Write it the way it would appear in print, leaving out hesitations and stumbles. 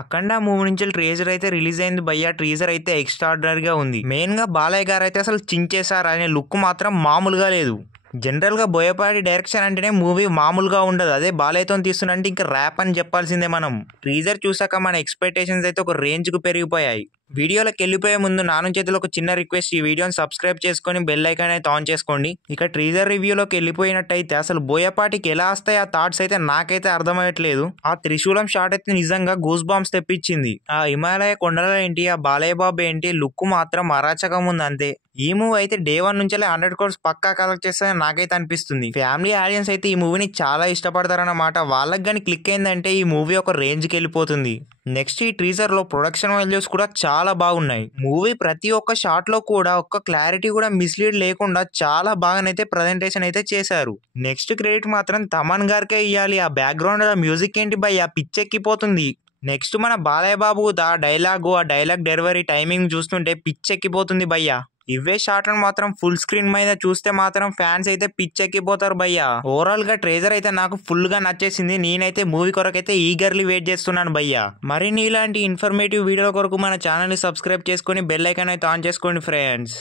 అఖండ movie నుంచి treasure అయితే release అయింది భయ్యా. ట్రీజర్ అయితే ఎక్స్ట్రాఆర్డినరీగా ఉంది. మెయిన్ గా బాలయ్య గారు అయితే అసలు చించేశారు అనే లుక్ మాత్రం మామూలుగా లేదు. జనరల్ గా బోయపాటి డైరెక్షన్ అంటేనే మూవీ మామూలుగా ఉండదు. అదే బాలయ్యతో తీస్తున్నంటే ఇంకా ర్యాప్ అని చెప్పాల్సిందే మనం. ట్రీజర్ చూసాక మన ఎక్స్పెక్టేషన్స్ అయితే ఒక రేంజ్ కు పెరిగిపోయాయి. వీడియోలోకి వెళ్ళిపోయే ముందు నా నుంచి అయితే ఒక చిన్న రిక్వెస్ట్, ఈ వీడియోని సబ్స్క్రైబ్ చేసుకొని బెల్ ఐకాన్ అయితే ఆన్ చేసుకోండి. ఇక ట్రీజర్ రివ్యూలోకి వెళ్ళిపోయినట్టయితే అసలు బోయపాటికి ఎలా వస్తాయి ఆ థాట్స్ అయితే నాకైతే అర్థమయ్యట్లేదు. ఆ త్రిశూలం షాట్ అయితే నిజంగా గూస్ బాంబ్స్ తెప్పించింది. ఆ హిమాలయ కొండల ఏంటి, ఆ బాలయ్య బాబు ఏంటి, లుక్ మాత్రం అరాచకం ఉంది అంతే. ఈ మూవీ అయితే డే 1 నుంచి 100 crores పక్కా కలెక్ట్ చేస్తారని నాకైతే అనిపిస్తుంది. ఫ్యామిలీ ఆడియన్స్ అయితే ఈ మూవీని చాలా ఇష్టపడతారన్నమాట. వాళ్ళకి కానీ క్లిక్ అయిందంటే ఈ మూవీ ఒక రేంజ్కి వెళ్ళిపోతుంది. నెక్స్ట్ ఈ ట్రీజర్ లో ప్రొడక్షన్ వాల్యూస్ కూడా చాలా బాగున్నాయి. మూవీ ప్రతి ఒక్క షాట్ లో కూడా ఒక్క క్లారిటీ కూడా మిస్లీడ్ లేకుండా చాలా బాగానైతే ప్రజెంటేషన్ అయితే చేశారు. నెక్స్ట్ క్రెడిట్ మాత్రం తమన్ గారికే ఇవ్వాలి. ఆ బ్యాక్గ్రౌండ్ మ్యూజిక్ ఏంటి భయ్యా, పిచ్చెక్కిపోతుంది. నెక్స్ట్ మన బాలయ్య బాబు ఆ డైలాగ్ డెలివరీ టైమింగ్ చూస్తుంటే పిచ్చెక్కిపోతుంది భయ్యా. ఇవే షాట్లను మాత్రం ఫుల్ స్క్రీన్ మీద చూస్తే మాత్రం ఫ్యాన్స్ అయితే పిచ్చెక్కిపోతారు భయ్యా. ఓవరాల్ గా ట్రేజర్ అయితే నాకు ఫుల్ గా నచ్చేసింది. నేనైతే మూవీ కొరకైతే ఈగర్లీ వెయిట్ చేస్తున్నాను భయ్యా. మరిన్ని ఇలాంటి ఇన్ఫర్మేటివ్ వీడియోల కొరకు మన ఛానల్ ని సబ్స్క్రైబ్ చేసుకొని బెల్ ఐకాన్ అయితే ఆన్ చేసుకోండి ఫ్రెండ్స్.